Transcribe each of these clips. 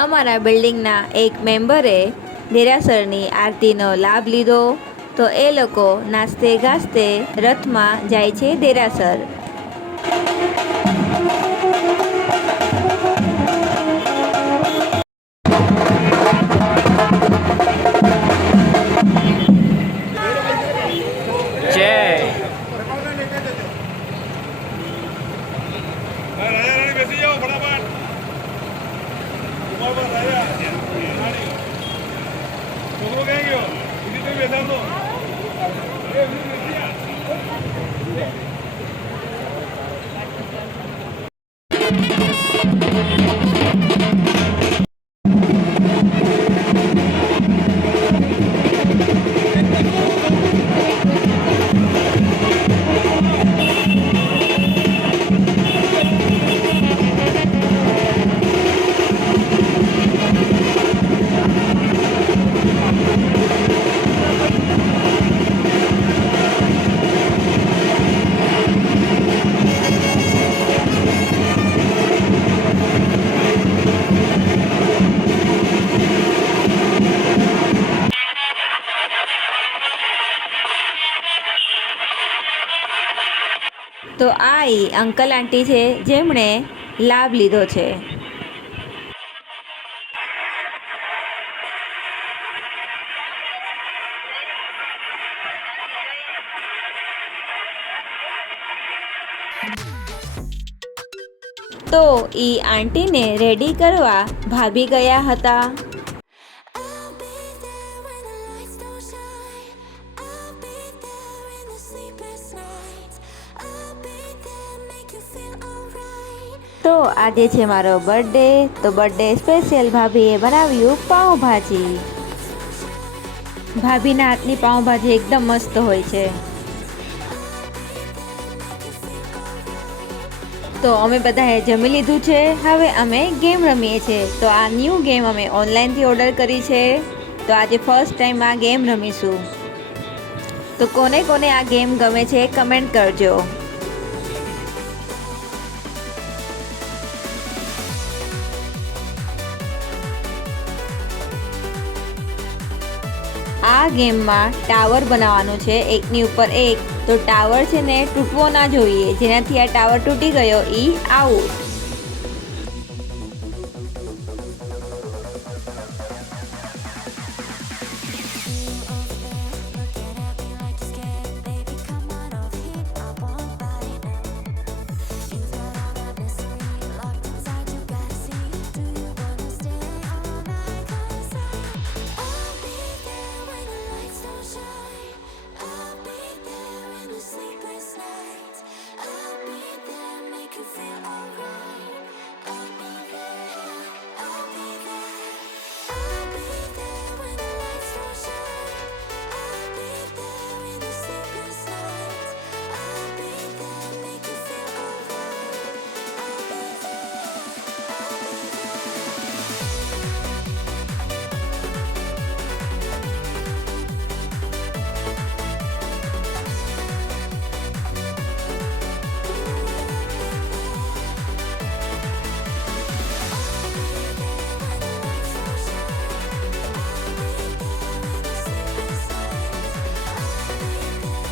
અમારા બિલ્ડિંગના એક મેમ્બરે દેરાસરની આરતીનો લાભ લીધો, તો એ લોકો નાચતે ગાજતે રથમાં જાય છે દેરાસર. તો આ અંકલ આંટી છે જેમણે લાભ લીધો છે. તો આંટીને રેડી કરવા ભાભી ગયા હતા. તો આજે છે મારો બર્થડે, તો બર્થડે સ્પેશિયલ ભાભીએ બનાવ્યું પાઉંભાજી. ભાભીના હાથની પાઉંભાજી એકદમ મસ્ત હોય છે. તો અમે બધાએ જમી લીધું છે. હવે અમે ગેમ રમીએ છીએ. તો આ ન્યૂ ગેમ અમે ઓનલાઈનથી ઓર્ડર કરી છે. તો આજે ફર્સ્ટ ટાઈમ આ ગેમ રમીશું. તો કોને કોને આ ગેમ ગમે છે કમેન્ટ કરજો. આ ગેમમાં ટાવર બનાવવાનું છે, એકની ઉપર એક. તો ટાવર છે ને તૂટવો ના જોઈએ, જેનાથી આ ટાવર તૂટી ગયો આઉટ.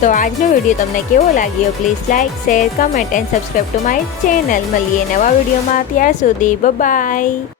તો આજનો વિડીયો તમને કેવો લાગ્યો please like, share, comment and subscribe to my channel. મળીએ નવા વિડીયોમાં. ત્યાર સુધી બાય.